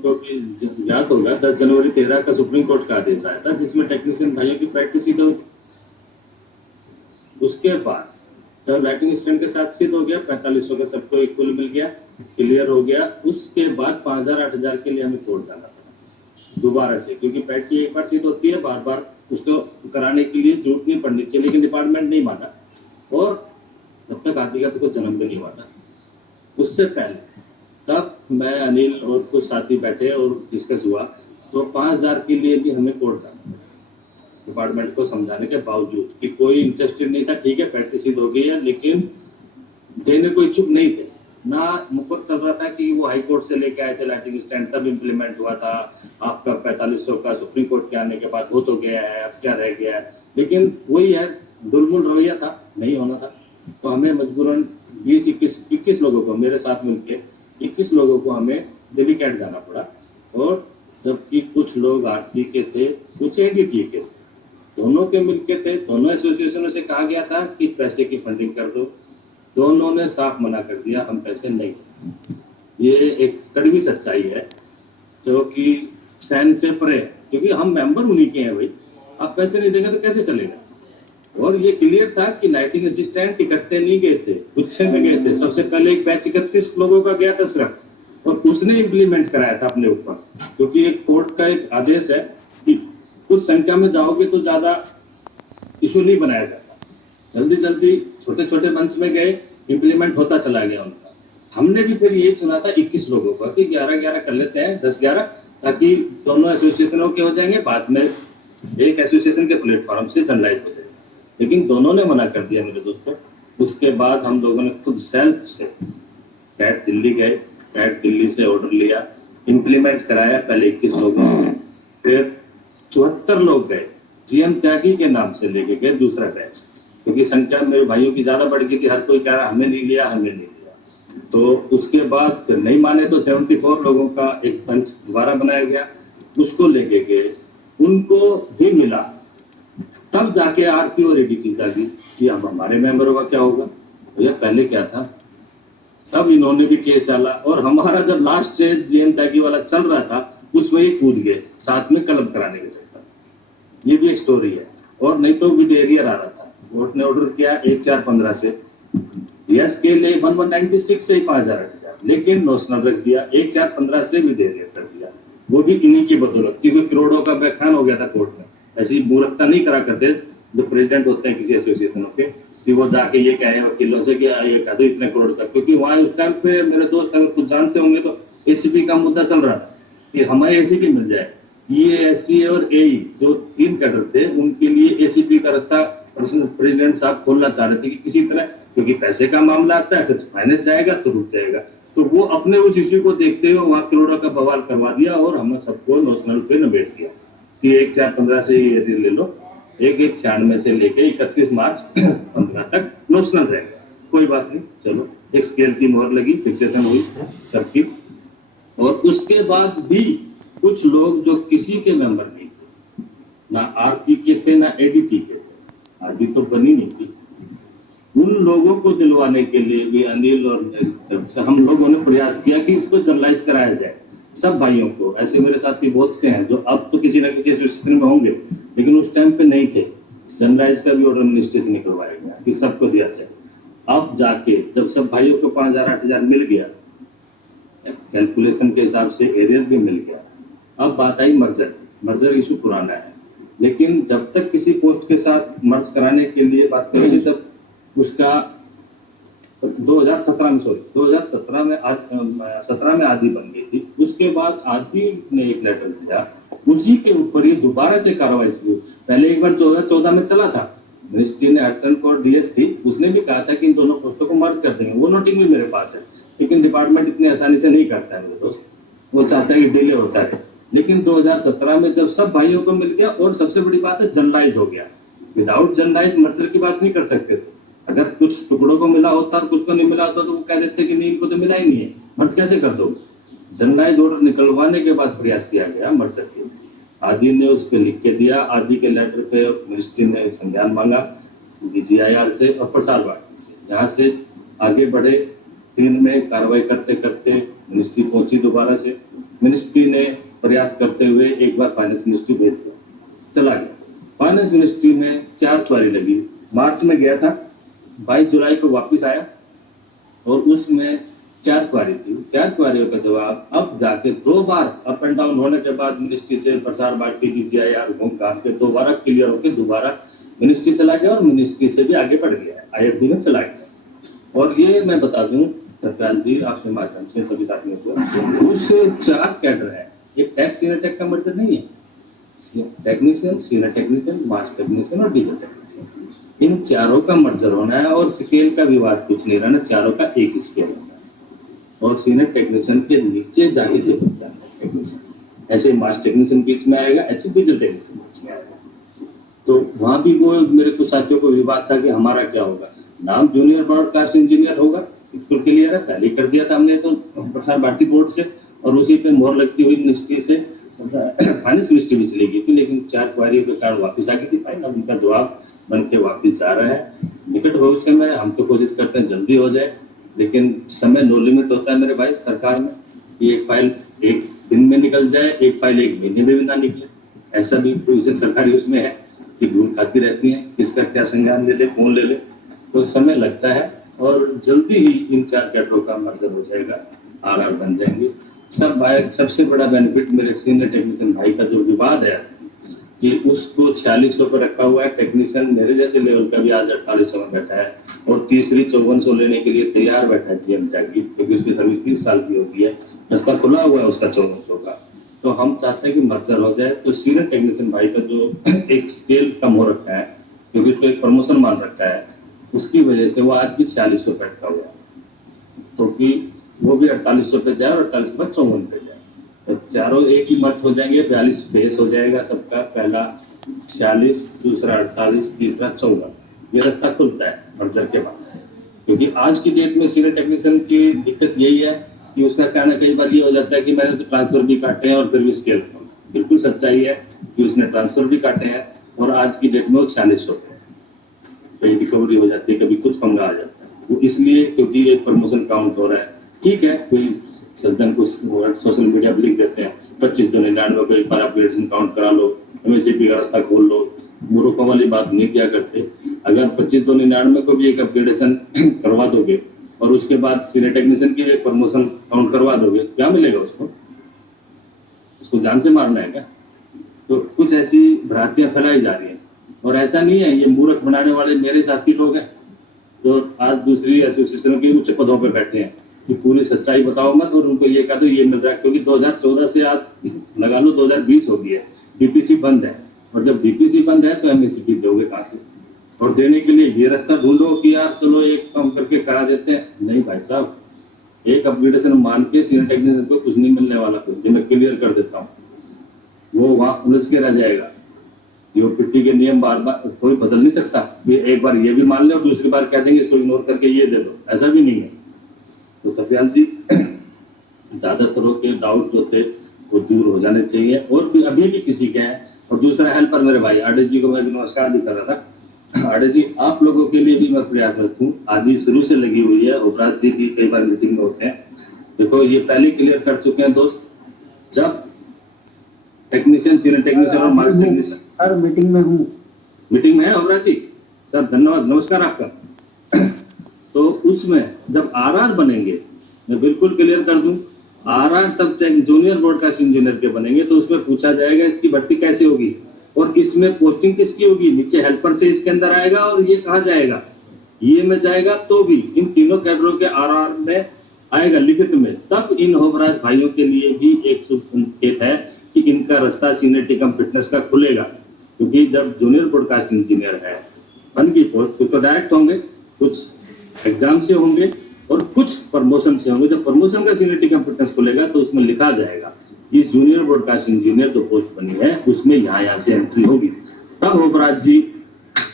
को भी याद होगा 10 जनवरी 13 का सुप्रीम कोर्ट का आदेश आया था जिसमें टेक्नीशियन भाइयों की प्रैक्टिस सीट होती। उसके बाद जब राइटिंग स्टैंड के साथ सिद्ध हो गया 4500 का सबको इक्वल मिल गया, क्लियर हो गया। उसके बाद 5000 8000 के लिए हमें कोर्ट जाना था दोबारा से, क्योंकि पैट की एक बार सीट होती है, बार बार उसको कराने के लिए जरूरत नहीं पड़नी चाहिए, लेकिन डिपार्टमेंट नहीं माना और तब तक आदि का तो कोई जन्म भी नहीं हुआ था। उससे पहले तब मैं अनिल और कुछ साथी बैठे और डिस्कस हुआ तो 5000 के लिए भी हमें कोर्ट जाना था डिपार्टमेंट को समझाने के बावजूद कि कोई इंटरेस्टेड नहीं था। ठीक है प्रैक्टिस हो गई है, लेकिन देने को इच्छुक नहीं थे ना। मुकर चल रहा था कि वो हाई कोर्ट से लेके आए थे लाइटिंग स्टैंड, तब इम्प्लीमेंट हुआ था। आपका 4500 का सुप्रीम कोर्ट के आने के बाद हो तो गया है, अब क्या रह गया है, लेकिन वही है दुलमुल रवैया था, नहीं होना था। तो हमें मजबूरन 20-21 लोगों को मेरे साथ मिलके 21 लोगों को हमें दिल्ली कैंट जाना पड़ा। और जबकि कुछ लोग आरती के थे, कुछ एडीटी के थे, दोनों के मिलके थे। दोनों एसोसिएशनों से कहा गया था कि पैसे की फंडिंग कर दो, दोनों ने साफ मना कर दिया, हम पैसे नहीं। ये एक कड़वी सच्चाई है जो कि सहन से परे है, क्योंकि हम मेंबर उन्हीं के हैं भाई। आप पैसे नहीं देंगे तो कैसे चलेगा। और ये क्लियर था कि लाइटिंग असिस्टेंट इकट्ठे नहीं गए थे, गुच्छे में गए थे। सबसे पहले एक बैच 31 लोगों का गया था सिर्फ, और उसने इम्प्लीमेंट कराया था अपने ऊपर, क्योंकि एक कोर्ट का एक आदेश है कि कुछ संख्या में जाओगे तो ज्यादा इशू नहीं बनाया जाता। जल्दी जल्दी छोटे छोटे मंच में गए, इम्प्लीमेंट होता चला गया उनका। हमने भी फिर ये चुना था 21 लोगों का कि 11-11 कर लेते हैं, 10-11, ताकि दोनों एसोसिएशनों के हो जाएंगे, बाद में एक एसोसिएशन के प्लेटफॉर्म से जनरलाइज हो जाएंगे। लेकिन दोनों ने मना कर दिया मेरे दोस्तों। उसके बाद हम लोगों ने खुद सेल्फ से कैट दिल्ली गए, कैट दिल्ली से ऑर्डर लिया, इम्प्लीमेंट कराया। पहले 21 लोगों ने, फिर 74 लोग गए, जीएम त्यागी के नाम से लेके गए दूसरा बैच, क्योंकि संख्या मेरे भाइयों की ज्यादा बढ़ गई थी। हर कोई कह रहा हमें नहीं लिया, हमें नहीं लिया। तो उसके बाद फिर नहीं माने तो 74 लोगों का एक पंच दोबारा बनाया गया, उसको लेके गए, उनको भी मिला। तब जाके आरती और एडीटी जागी कि अब हमारे मेंबरों का क्या होगा। भैया पहले क्या था, तब इन्होंने भी केस डाला। और हमारा जब लास्ट स्टेज जीएम त्यागी वाला चल रहा था, उसमें ही कूद गए साथ में कलम कराने के चक्कर। ये भी एक स्टोरी है। और नहीं तो विद एरियर आ रहा था, कोर्ट ने ऑर्डर किया 1415 से, यस के लिए 1196 से ही 5000 हट गया, लेकिन नोशनल रख दिया 1415 से विद एरियर कर दिया। वो भी इन्हीं की बदौलत, क्योंकि करोड़ों का बयान हो गया था कोर्ट में। ऐसी मूर्खता नहीं करा करते जो प्रेसिडेंट होते हैं किसी एसोसिएशन के, कि वो जाके ये कहे वकीलों से कि ये कह दो इतने करोड़ का। क्योंकि वहां उस टाइम पे मेरे दोस्त अगर कुछ जानते होंगे तो एसीपी का मुद्दा चल रहा था कि हमें एसीपी मिल जाए। ये एससी और एई जो 3 कैडर थे, उनके लिए एसीपी का रास्ता प्रेसिडेंट साहब खोलना चाह रहे थे कि किसी तरह, क्योंकि पैसे का मामला आता है, फिर फाइनेंस जाएगा तो रुक जाएगा। तो वो अपने उस इश्यू को देखते हुए वहां करोड़ों का बवाल करवा दिया और हमें सबको नोशनल पे निबेट दिया कि 1415 से ये ले लो, 1196 से लेके 31 मार्च 15 तक नोशनल रहेगा। कोई बात नहीं, चलो एक स्केल की मोहर लगी, फिक्सेशन हुई सबकी। और उसके बाद भी कुछ लोग जो किसी के मेंबर नहीं थे, ना आरती के थे ना एडीटी के थे, आरती तो बनी नहीं थी, उन लोगों को दिलवाने के लिए भी अनिल और हम लोगों ने प्रयास किया कि इसको जनरलाइज कराया जाए सब भाइयों को। ऐसे मेरे साथी बहुत से हैं जो अब तो किसी ना किसी एसोसिएशन में होंगे, लेकिन उस टाइम पे नहीं थे। जनरलाइज का भी ऑर्डर मिनिस्ट्री से निकलवाया गया कि सबको दिया जाए। अब जाके जब सब भाइयों को 5000-8000 मिल गया, कैलकुलेशन के हिसाब से एरियर भी मिल गया, अब बात आई मर्जर इशू पुराना है, लेकिन जब तक किसी पोस्ट के साथ मर्ज कराने के लिए बात करेंगे तब उसका 2017 में आदि बन गई थी। उसके बाद आदि ने एक लेटर दिया, उसी के ऊपर ये दोबारा से कार्रवाई शुरू। पहले एक बार 2014 में चला था, मिनिस्ट्री ने हडसन कोर्ट डीएस थी, उसने भी कहा था कि इन दोनों पोस्टों को मर्ज कर देंगे। वो नोटिंग भी मेरे पास है, लेकिन डिपार्टमेंट इतनी आसानी से नहीं करता है मेरे दोस्त, वो चाहता है कि डिले होता है। लेकिन 2017 में जब सब भाइयों को मिल गया, और सबसे बड़ी बात है जनरलाइज हो गया। विदाउट जनरलाइज मर्जर की बात नहीं कर सकते थे। अगर कुछ टुकड़ों को मिला होता और कुछ को नहीं मिला होता तो वो कह देते कि नहीं, इनको तो मिला ही नहीं है, मर्ज कैसे कर दो। जनरलाइज ऑर्डर निकलवाने के बाद प्रयास किया गया मर्जर के। आदि ने उस पर लिख के दिया, आदि के लेटर पे मिनिस्ट्री ने संज्ञान मांगा DGIR से और प्रसार भारती से। यहाँ से आगे बढ़े, 3 में कार्रवाई करते करते मिनिस्ट्री पहुंची दोबारा से, मिनिस्ट्री ने प्रयास करते हुए एक बार फाइनेंस मिनिस्ट्री भेज दिया, चला गया। फाइनेंस मिनिस्ट्री में 4 क्वारी लगी, मार्च में गया था, 22 जुलाई को वापस आया और उसमें 4 क्वारी थी। 4 क्वारियों का जवाब अब जाके 2 बार अप एंड डाउन होने के बाद मिनिस्ट्री से प्रसार भारती DGIR घूम घाम के दोबारा क्लियर होकर दोबारा मिनिस्ट्री चला गया और मिनिस्ट्री से भी आगे बढ़ गया, IFD में चला गया। और ये मैं बता दूं सत्यपाल जी आपके माध्यम से सभी साथियों को, उस 4 कैडर है, एक टैक्स सीनियर टेक का मर्जर नहीं है, technician, senior technician, master technician और डीजल टेक्नीशियन, इन चारों का मर्जर होना है और स्केल का विवाद कुछ नहीं रहना, चारों का एक स्केल होना है और सीनियर टेक्नीशियन के नीचे जाके टेक्नीशियन, ऐसे मास्टर टेक्नीशियन बीच में आएगा, ऐसे डीजल टेक्नीशियन बीच में आएगा। तो वहां भी वो मेरे कुछ साथियों को विवाद था कि हमारा क्या होगा, नाम जूनियर ब्रॉडकास्ट इंजीनियर होगा, बिल्कुल क्लियर है, पहले कर दिया था हमने तो प्रसार भारती बोर्ड से और उसी पे मोहर लगती हुई मिनिस्ट्री से फाइनेंस मिनिस्ट्री भी चली गई थी, लेकिन 4 क्वारियों के कारण वापस आ गई थी फाइल, अब उनका जवाब बन के वापस जा रहा है। निकट भविष्य में हम तो कोशिश करते हैं जल्दी हो जाए, लेकिन समय नो लिमिट होता है मेरे भाई सरकार में, एक फाइल एक दिन में निकल जाए, एक फाइल एक महीने में भी ना निकले, ऐसा भी कोई सरकारी उसमें है कि ढूंढ खाती रहती है किसका क्या संज्ञान ले ले, कौन ले ले, तो समय लगता है और जल्दी ही इन 4 कैडरों का मर्जर हो जाएगा, RR बन जाएंगे सब भाई। सबसे बड़ा बेनिफिट मेरे सीनियर टेक्नीशियन भाई का जो विवाद है कि उसको 4600 पर रखा हुआ है, टेक्नीशियन मेरे जैसे लेवल का भी आज 4800 में बैठा है और तीसरी 5400 लेने के लिए तैयार बैठा है GM टैगी, क्योंकि उसकी सर्विस 30 साल की होती है, रास्ता खुला हुआ है उसका 5400 का। तो हम चाहते हैं कि मर्जर हो जाए, तो सीनियर टेक्नीशियन भाई का जो एक स्केल कम हो रखा है क्योंकि उसको एक प्रमोशन मान रखा है, उसकी वजह से वो आज भी 4600 पे अटका हुआ है, तो कि वो भी 4800 पे जाए और 48 पर 54 पे जाए, तो चारों एक ही मर्ज हो जाएंगे, 42 बेस हो जाएगा सबका, पहला 46, दूसरा 48, तीसरा 54, ये रास्ता खुलता है मर्जर के बाद। क्योंकि आज की डेट में सीनियर टेक्नीशियन की दिक्कत यही है कि उसका कहना कई बार ये हो जाता है कि मैंने तो ट्रांसफर भी काटे हैं और फिर भी स्केल, बिल्कुल सच्चाई है कि उसने ट्रांसफर भी काटे हैं और आज की डेट में वो 4600 पे, कहीं रिकवरी हो जाती है, कभी कुछ पंगा आ जाता है, वो इसलिए क्योंकि एक प्रमोशन काउंट हो रहा है। ठीक है, कोई सज्जन को सोशल मीडिया पर लिख देते हैं 2599 को एक बार अपग्रेडेशन काउंट करा लो, MSCP का रास्ता खोल लो, मूर्खों वाली बात नहीं किया करते। अगर 2599 को भी एक अपग्रेडेशन करवा दोगे और उसके बाद सीनियर टेक्नीशियन की एक प्रमोशन काउंट करवा दोगे, क्या मिलेगा उसको? उसको जान से मारना है क्या? तो कुछ ऐसी भ्रांतियां फैलाई जा रही है और ऐसा नहीं है, ये मूर्ख बनाने वाले मेरे साथी लोग हैं तो आज दूसरी एसोसिएशनों के उच्च पदों पर बैठे हैं कि पूरी सच्चाई बताओ मत और उनको ये कह दो ये मिल रहा है, क्योंकि 2014 से आज लगा लो 2020 हो गई है, DPC बंद है और जब DPC बंद है तो MSCP दोगे कहाँ से? और देने के लिए ये रास्ता ढूंढो कि यार चलो एक काम करके करा देते हैं, नहीं भाई साहब, एक अपग्रेडेशन मान के सीनियर टेक्नीशियन को कुछ नहीं मिलने वाला, तो ये मैं क्लियर कर देता हूँ, वो वहां उलझ के रह जाएगा। यूपीटी के नियम बार बार कोई बदल नहीं सकता, एक बार ये भी मान ले और दूसरी बार कह देंगे इसको इग्नोर करके ये दे दो, ऐसा भी नहीं है। तो सत्यपाल जी ज्यादातर के डाउट जो थे वो दूर हो जाने चाहिए और भी अभी भी किसी के हैं। और दूसरा हेल्पर मेरे भाई आडे जी को मैं नमस्कार भी कर रहा था, आडे जी आप लोगों के लिए भी मैं प्रयासरत हूँ, आदि शुरू से लगी हुई है, उपराज जी भी कई बार मीटिंग में होते हैं, देखो ये पहले क्लियर कर चुके हैं दोस्त, जब टेक्नीशियन सीनियर टेक्नीशियन और मास्टर टेक्नीशियन सर मीटिंग में हूँ, मीटिंग में है उपराज जी सर, धन्यवाद नमस्कार आपका। तो उसमें जब RR बनेंगे, मैं बिल्कुल क्लियर कर दूं, RR तब तक जूनियर ब्रॉडकास्ट इंजीनियर के बनेंगे तो उसमें पूछा जाएगा इसकी भर्ती कैसे होगी और इसमें पोस्टिंग किसकी होगी, नीचे हेल्पर से इसके अंदर आएगा और ये कहाँ जाएगा, ये में जाएगा, तो भी इन तीनों कैडरों के RR में आएगा लिखित में, तब इन होमराज भाइयों के लिए भी एक शुभ संकेत है कि इनका रास्ता सीनियरिटी कम फिटनेस का खुलेगा। क्योंकि जब जूनियर ब्रॉडकास्ट इंजीनियर है बन की पोस्ट तो डायरेक्ट होंगे, कुछ एग्जाम से होंगे और कुछ प्रमोशन से होंगे। जब प्रमोशन का सीनियरिटी कम फिटनेस खुलेगा तो उसमें लिखा जाएगा इस जूनियर ब्रॉडकास्ट इंजीनियर जो पोस्ट बनी है उसमें यहाँ से एंट्री होगी। तब होमराज जी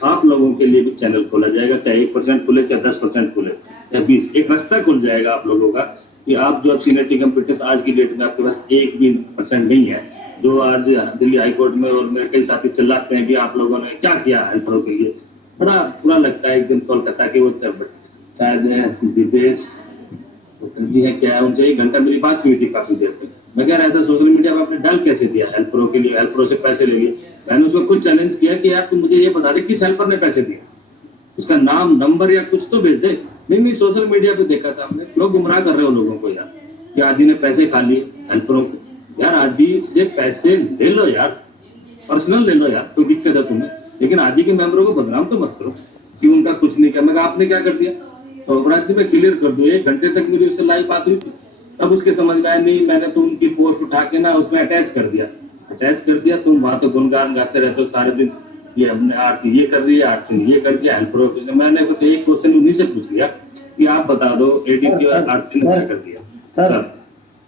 आप लोगों के लिए भी चैनल खोला जाएगा, चाहे 1% खुले चाहे 10% खुले या 20, एक रास्ता खुल जाएगा आप लोगों का कि आप जो अब सीनियरिटी कम फिटनेस आज की डेट में आपके पास 1% नहीं है, जो आज दिल्ली हाईकोर्ट में और मेरे कई साथी चिल्लाते हैं कि आप लोगों ने क्या किया हेल्परों के लिए, बड़ा बुरा लगता है। एक दिन कोलकाता के वो शायद दिपेश जी है क्या है, उनसे 1 घंटा मेरी बात हुई थी काफी देर तक, मैं कह रहा ऐसा सोशल मीडिया पे आपने डाल कैसे दिया, हेल्प प्रो के लिए, हेल्प प्रो से पैसे ले लिए। मैंने उसको खुद चैलेंज किया कि यार तू मुझे ये बता दे किस हेल्पर ने पैसे दिए, उसका नाम नंबर या कुछ तो भेज दे। नहीं सोशल मीडिया पे देखा था हमने, लोग गुमराह कर रहे हो लोगों को यार, कि आदि ने पैसे खा लिए हेल्परों के। यार आदि से पैसे ले लो यार, पर्सनल ले लो यार, कोई दिक्कत है तुम्हें, लेकिन आदि के मेंबरों को बदनाम तो मत करो कि उनका कुछ नहीं किया। मैं आपने क्या कर दिया, तो अपराध जी में क्लियर कर दो। 1 घंटे तक मेरी उससे लाइव बात हुई थी, तब उसके समझ में आया नहीं मैंने तो उनकी पोस्ट उठा के ना उसमें अटैच कर दिया। तुम वहां तो गुनगान गाते रहते हो सारे दिन, ये हमने आरती ये कर रही है, आरती ये कर दिया, हेल्पर। मैंने तो एक क्वेश्चन उन्हीं से पूछ लिया कि आप बता दो एडीपी और आरती ने क्या कर दिया। सर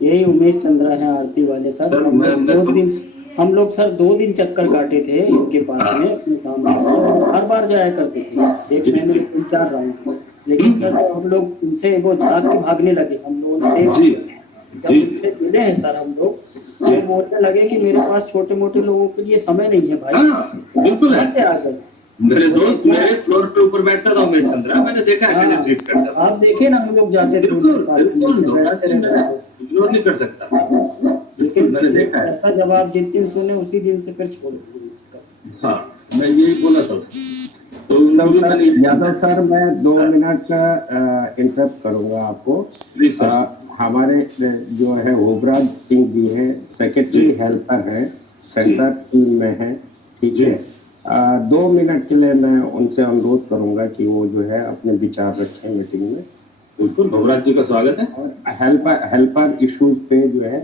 यही उमेश चंद्रा है आरती वाले सर। हम लोग सर 2 दिन चक्कर काटे थे इनके पास में अपने काम में, हर बार जाया करते थे, 1 महीने में 3-4 राउंड। लेकिन सर हम लोग उनसे वो झाग के भागने लगे, हम लोगों ने जब उनसे मिले हैं सर हम लोग, तो बोलने लगे कि मेरे पास छोटे मोटे लोगों के लिए समय नहीं है भाई। बिल्कुल है। आ गए मेरे दोस्त मेरे फ्लोर पे ऊपर बैठता था उमेश चंद्रा, मैंने देखा है ट्रीट करता था। आप देखे ना हम लोग जाते थे, इग्नोर नहीं कर सकता, लेकिन मैंने देखा है। ऐसा जवाब जिस दिन सुने उसी दिन से फिर छोड़ दिया। हाँ मैं यही बोला था तो यादव सर मैं 2 मिनट इंटरप्ट करूंगा आपको। हमारे जो है ओबराज सिंह जी हैं, सेक्रेटरी हेल्पर है, सेंटर टीम में है, ठीक है। 2 मिनट के लिए मैं उनसे अनुरोध करूंगा कि वो जो है अपने विचार रखें मीटिंग में। बिल्कुल, भवराज जी का स्वागत है। और हेल्पर इश्यूज पे जो है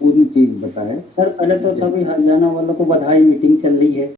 पूरी चीज बताएं। सर पहले तो सभी हरियाणा वालों को बधाई, मीटिंग चल रही है।